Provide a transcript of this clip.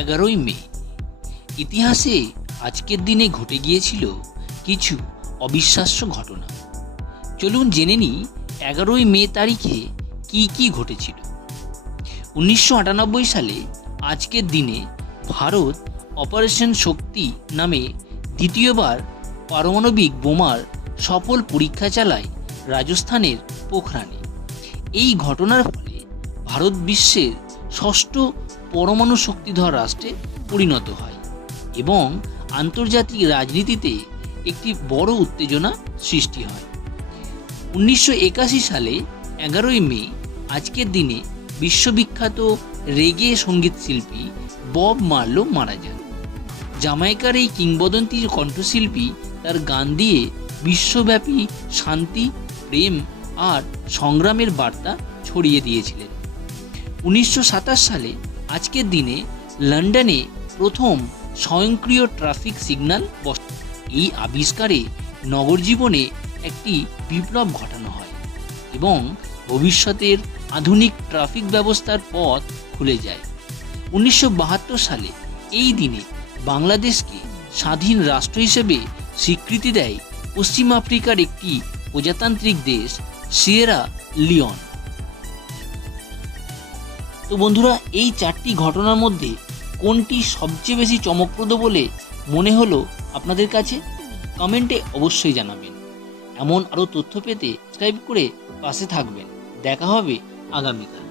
11ই মে। ইতিহাসে আজকের দিনে ঘটে গিয়েছিল কিছু অবিশ্বাস্য ঘটনা। চলুন জেনে নিই 11ই মে তারিখে কি ঘটেছিল। 1998 সালে আজকের দিনে ভারত অপারেশন শক্তি নামে দ্বিতীয়বার পারমাণবিক বোমার সফল পরীক্ষা চালায় রাজস্থানের পোখরানে। এই ঘটনার ফলে ভারত বিশ্বের ষষ্ঠ পরমাণু শক্তিধর রাষ্ট্রে পরিণত হয় এবং আন্তর্জাতিক রাজনীতিতে একটি বড় উত্তেজনা সৃষ্টি হয়। 1981 সালে 11ই মে আজকের দিনে বিশ্ববিখ্যাত রেগে সঙ্গীত শিল্পী বব মার্লো মারা যান। জামাইকার এই কিংবদন্তি কণ্ঠশিল্পী তার গান দিয়ে বিশ্বব্যাপী শান্তি, প্রেম আর সংগ্রামের বার্তা ছড়িয়ে দিয়েছিলেন। 1927 সালে আজকের দিনে লন্ডনে প্রথম স্বয়ংক্রিয় ট্রাফিক সিগন্যাল বসে। এই আবিষ্কারে নগর জীবনে একটি বিপ্লব ঘটানো হয় এবং ভবিষ্যতের আধুনিক ট্রাফিক ব্যবস্থার পথ খুলে যায়। 1972 সালে এই দিনে বাংলাদেশকে স্বাধীন রাষ্ট্র হিসেবে স্বীকৃতি দেয় পশ্চিম আফ্রিকার একটি প্রজাতান্ত্রিক দেশ সিয়েরা লিওন। তো বন্ধুরা, এই চারটি ঘটনার মধ্যে কোনটি সবচেয়ে বেশি চমকপ্রদ বলে মনে হলো আপনাদের কাছে? কমেন্টে অবশ্যই জানাবেন। এমন আরও তথ্য পেতে সাবস্ক্রাইব করে পাশে থাকবেন। দেখা হবে আগামীকাল।